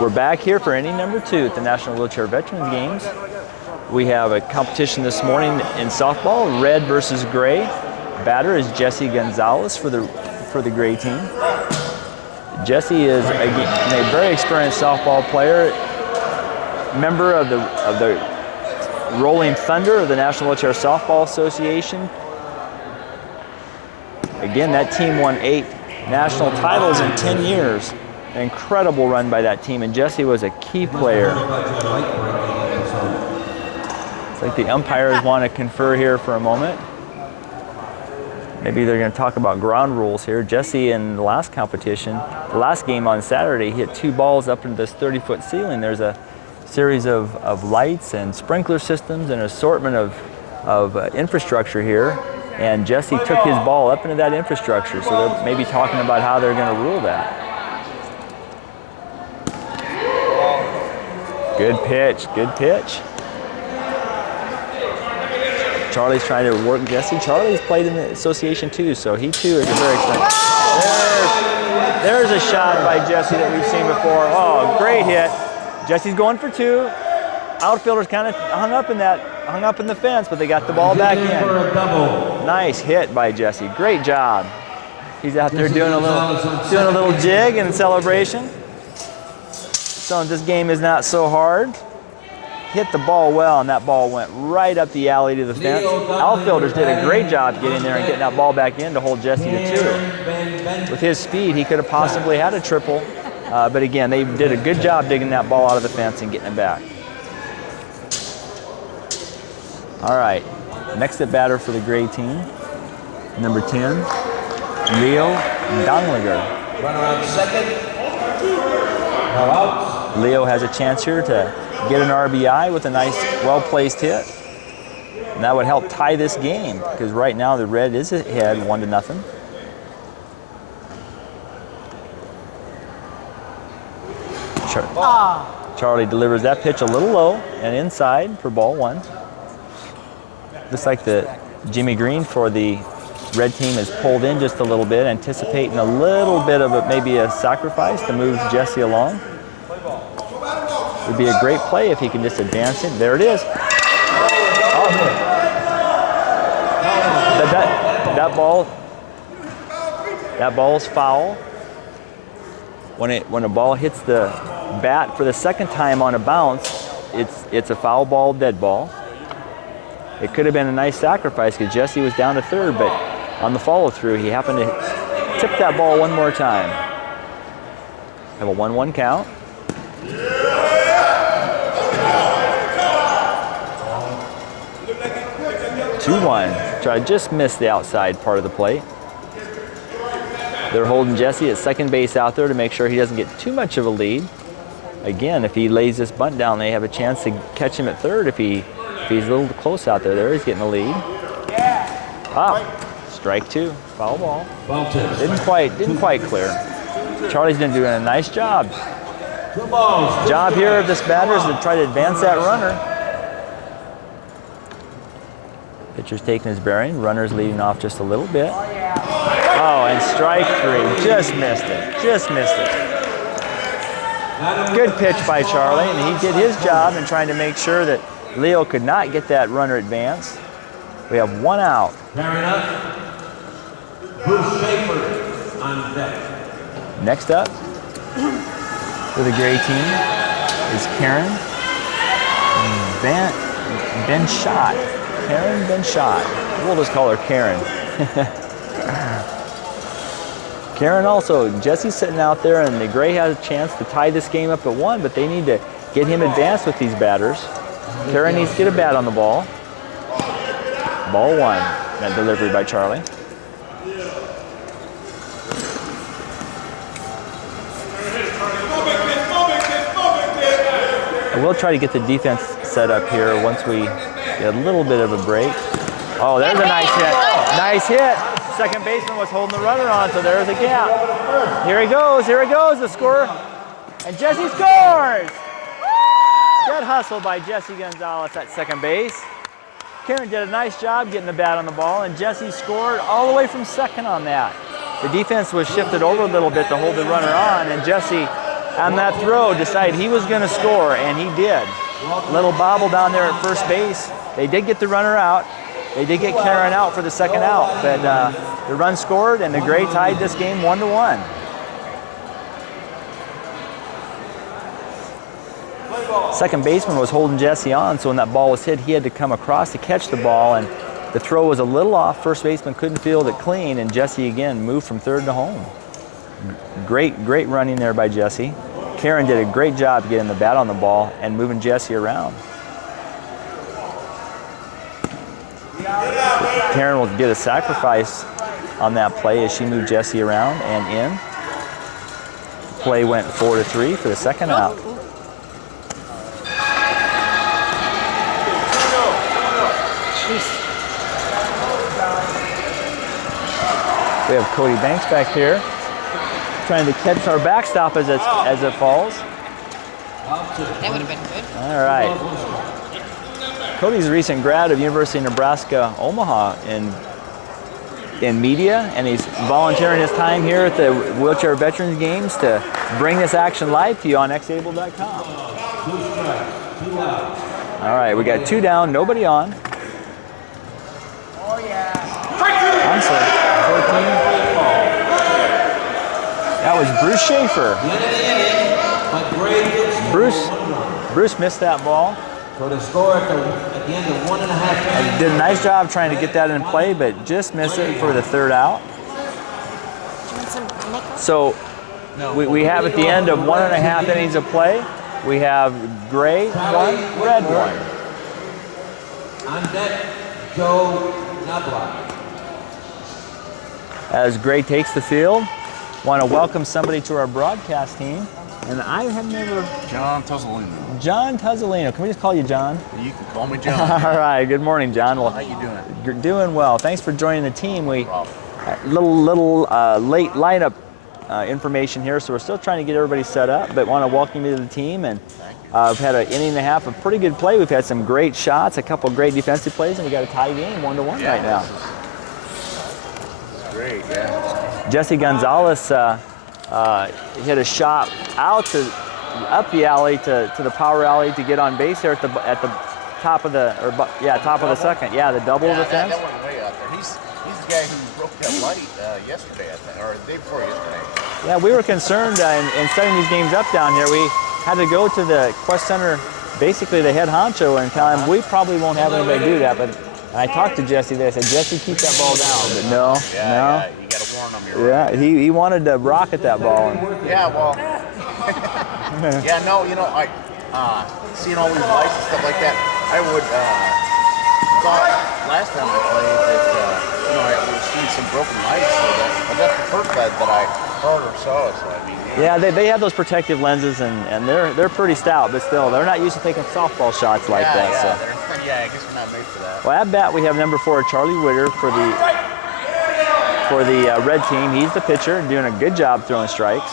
We're back here for inning number 2 at the National Wheelchair Veterans Games. We have a competition this morning in softball, red versus gray. Batter is Jesse Gonzalez for the gray team. Jesse is a very experienced softball player, member of the Rolling Thunder of the National Wheelchair Softball Association. Again, that team won 8 national titles in 10 years. An incredible run by that team, and Jesse was a key player. It's like the umpires want to confer here for a moment. Maybe they're going to talk about ground rules here. Jesse, in the last competition, the last game on Saturday, hit 2 balls up into this 30-foot ceiling. There's a series of lights and sprinkler systems and an assortment of infrastructure here. And Jesse took his ball up into that infrastructure, so they're maybe talking about how they're going to rule that. Good pitch, good pitch. Charlie's trying to work Jesse. Charlie's played in the association too, so he too is a very experienced. There's a shot by Jesse that we've seen before. Oh, great hit. Jesse's going for 2. Outfielders kind of hung up in the fence, but they got the ball back in. Nice hit by Jesse. Great job. He's out there doing a little jig in celebration. So this game is not so hard. Hit the ball well, and that ball went right up the alley to the fence. Outfielders did a great job getting there and getting that ball back in to hold Jesse to 2. With his speed, he could have possibly had a triple, but again, they did a good job digging that ball out of the fence and getting it back. All right, next at batter for the gray team, number 10, Leo Donliger. Runner on second. No outs. Leo has a chance here to get an RBI with a nice, well-placed hit. And that would help tie this game, because right now the red is ahead 1-0. Charlie delivers that pitch a little low and inside for ball 1. Looks like the Jimmy Green for the red team is pulled in just a little bit, anticipating a little bit of maybe a sacrifice to move Jesse along. It would be a great play if he can just advance it. There it is. Oh. That ball's foul. When a ball hits the bat for the second time on a bounce, it's a foul ball, dead ball. It could have been a nice sacrifice because Jesse was down to third, but on the follow-through, he happened to tip that ball one more time. Have a 1-1 count. 2-1. Try to just miss the outside part of the plate. They're holding Jesse at second base out there to make sure he doesn't get too much of a lead. Again, if he lays this bunt down, they have a chance to catch him at third if he's a little close out there. There he's getting a lead. Strike 2, foul ball. Didn't quite clear. Charlie's been doing a nice job. Job here of this batter is to try to advance that runner. Pitcher's taking his bearing. Runner's leading off just a little bit. Oh, and strike 3. Just missed it. Good pitch by Charlie, and he did his job in trying to make sure that Leo could not get that runner advance. We have 1 out. Pairing up, Bruce Schaefer on deck. Next up for the gray team is Karen Ben-Shot. Karen Ben-Shot. We'll just call her Karen. Karen also, Jesse's sitting out there, and the gray has a chance to tie this game up at 1, but they need to get him advanced with these batters. Karen needs to get a bat on the ball. Ball 1. That delivery by Charlie. I will try to get the defense set up here once we get a little bit of a break. Oh, there's a nice hit. Nice hit. Second baseman was holding the runner on, so there's a gap. Here he goes, the scorer. And Jesse scores! Good hustle by Jesse Gonzalez at second base. Karen did a nice job getting the bat on the ball, and Jesse scored all the way from second on that. The defense was shifted over a little bit to hold the runner on, and Jesse on that throw decided he was going to score, and he did. Little bobble down there at first base. They did get the runner out. They did get Karen out for the second out, but the run scored, and the Gray tied this game 1-1. Second baseman was holding Jesse on, so when that ball was hit, he had to come across to catch the ball, and the throw was a little off. First baseman couldn't field it clean, and Jesse again moved from third to home. Great running there by Jesse. Karen did a great job getting the bat on the ball and moving Jesse around. Karen will get a sacrifice on that play as she moved Jesse around and in. Play went 4-3 for the second out. We have Cody Banks back here trying to catch our backstop as it falls. That would have been good. All right. Cody's a recent grad of University of Nebraska, Omaha in media, and he's volunteering his time here at the Wheelchair Veterans Games to bring this action live to you on xable.com. All right, we got 2 down, nobody on. Oh, yeah. I'm sorry. 14. That was Bruce Schaefer. Bruce missed that ball. So the score at the end of 1.5 Did a nice job trying to get that in play, but just missed it for the third out. So we have at the end of 1.5 innings of play, we have Gray 1, Red 1. On deck, Joe Knobloch. As Gray takes the field, want to welcome somebody to our broadcast team. And I have never... John Tuzzolino. John Tuzzolino. Can we just call you John? You can call me John. All right. Good morning, John. Well, How you doing? You're doing well. Thanks for joining the team. We little late lineup information here, so we're still trying to get everybody set up, but want to welcome you to the team. And we've had an inning and a half of pretty good play. We've had some great shots, a couple of great defensive plays, and we got a tie game 1-1 right now. This is great, yeah. Jesse Gonzalez hit a shot up the alley to the power alley to get on base there at the top of the second. Yeah, the double of the fence. That went way out there. He's the guy who broke that light yesterday, I think, or the day before yesterday. Yeah, we were concerned in setting these games up down here. We had to go to the Quest Center, basically the head honcho, and tell him we probably won't have anybody do that. But I talked to Jesse there. I said, Jesse, keep that ball down. But no. Yeah, you got to warn him. Yeah, he wanted to rocket that ball. Yeah, well. Yeah, no, you know, I seeing all these lights and stuff like that, I would thought last time I played that I was seeing some broken lights, but that's the first that I heard or saw. So I mean, yeah, they have those protective lenses, and they're pretty stout, but still they're not used to taking softball shots like that. Yeah, so. Yeah, I guess we're not made for that. Well, at bat we have number 4 Charlie Witter for the red team. He's the pitcher, doing a good job throwing strikes.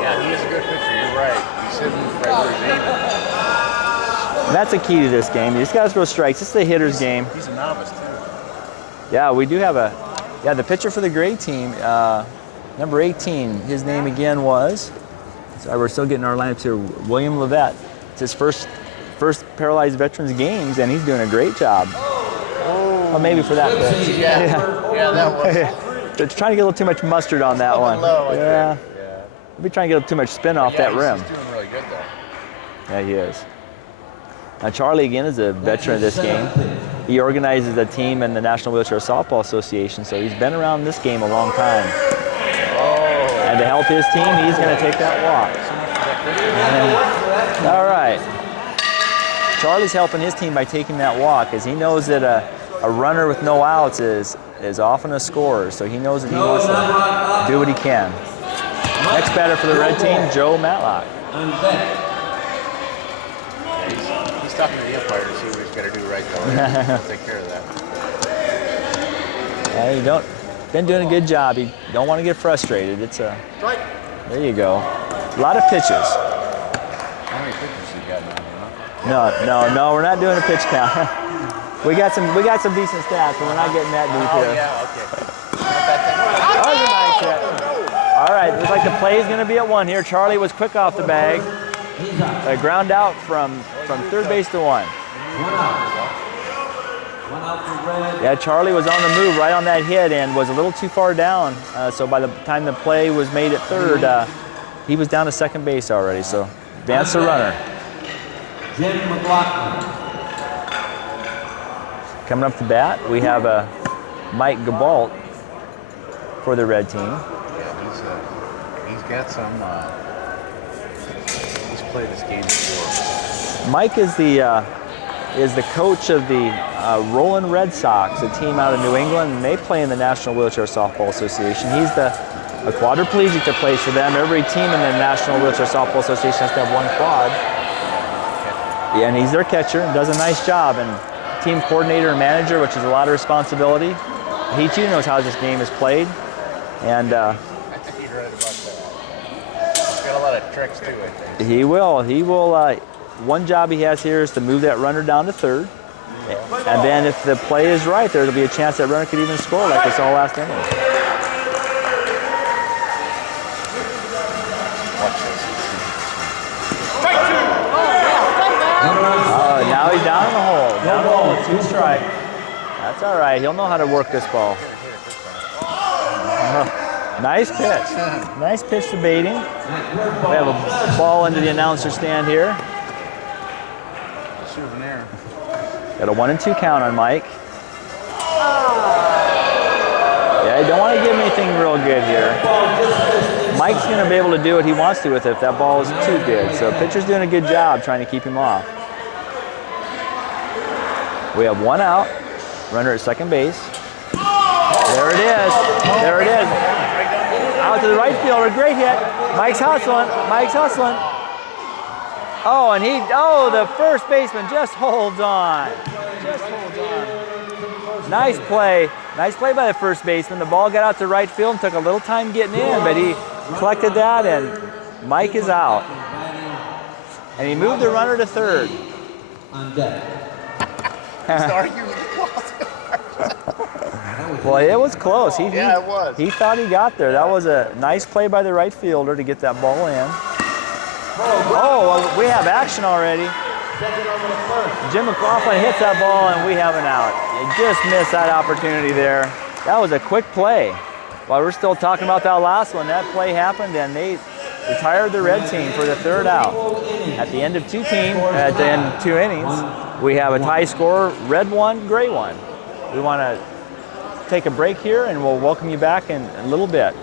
Yeah, he is a good pitcher. You're right. He's hitting right where he's aiming. And that's a key to this game. You just got to throw strikes. It's the hitter's game. He's a novice too. Yeah, we do have the pitcher for the Gray team, number 18. His name again was. So we're still getting our lineups here. William Levette. It's his first Paralyzed Veterans Games, and he's doing a great job. Well, maybe for that pitch. Yeah, that was. They're trying to get a little too much mustard on that one. Low, Yeah. We'll be trying to get too much spin off that rim. He's doing really good though. Yeah, he is. Now, Charlie, again, is a veteran of this game. He organizes a team in the National Wheelchair Softball Association, so he's been around this game a long time. And to help his team, he's going to take that walk. All right. Charlie's helping his team by taking that walk, as he knows that a runner with no outs is often a scorer, so he knows that he wants to do what he can. Next batter for the red team, Joe Matlock. He's talking to the umpire to see what he's got to do right though. He'll take care of that. Yeah, been doing a good job. You don't want to get frustrated. There you go. A lot of pitches. How many pitches you got now? No, we're not doing a pitch count. we got some decent stats, but we're not getting that deep here. Yeah, okay. That was a nice right, looks like the play is going to be at 1 here. Charlie was quick off the bag. He's out. Ground out from third base to 1. 1 out. 1 out for red. Yeah, Charlie was on the move right on that hit and was a little too far down. So by the time the play was made at third, he was down to second base already. So advance the runner. Jim McLaughlin. Coming up to bat, we have Mike Gabalt for the red team. Yeah, he's got some. He's played this game before. Mike is the coach of the Roland Red Sox, a team out of New England, and they play in the National Wheelchair Softball Association. He's a quadriplegic that plays for them. Every team in the National Wheelchair Softball Association has to have 1 quad. Yeah, and he's their catcher and does a nice job. And team coordinator and manager, which is a lot of responsibility. He too knows how this game is played. And I think you're right about that. He's got a lot of tricks too, I think. he will. One job he has here is to move that runner down to third. And then if the play is right, there'll be a chance that runner could even score like we saw last inning. Watch this. Now he's down in the hole. Down in the hole, 2 strike. That's all right. He'll know how to work this ball. Nice pitch. Nice pitch to Beatty. We have a ball into the announcer stand here. She was in there. Got a 1-2 count on Mike. Yeah, you don't want to give him anything real good here. Mike's going to be able to do what he wants to with it if that ball is too good. So pitcher's doing a good job trying to keep him off. We have 1 out. Runner at second base. There it is. There it is. Out to the right fielder. Great hit. Mike's hustling. Mike's hustling. Oh, and the first baseman just holds on. Just holds on. Nice play. Nice play by the first baseman. The ball got out to right field and took a little time getting in, but he collected that, and Mike is out. And he moved the runner to third. On deck. Well, it was close. Yeah, it was. He thought he got there. That was a nice play by the right fielder to get that ball in. Oh, well, we have action already. Jim McLaughlin hits that ball, and we have an out. You just missed that opportunity there. That was a quick play. While we're still talking about that last one, that play happened, and they retired the red team for the third out. At the end of 2 innings, we have a tie score, red 1, gray 1. We want to take a break here, and we'll welcome you back in a little bit.